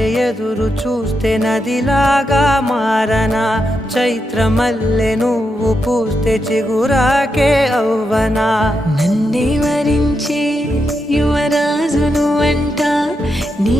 వలె ఎదురు చూస్తే నదిలాగా మారనా, చైత్రమల్లె నువ్వు పూస్తే చిగురాకే అవ్వనా. నన్నే వరించే యువరాజును అంట నీ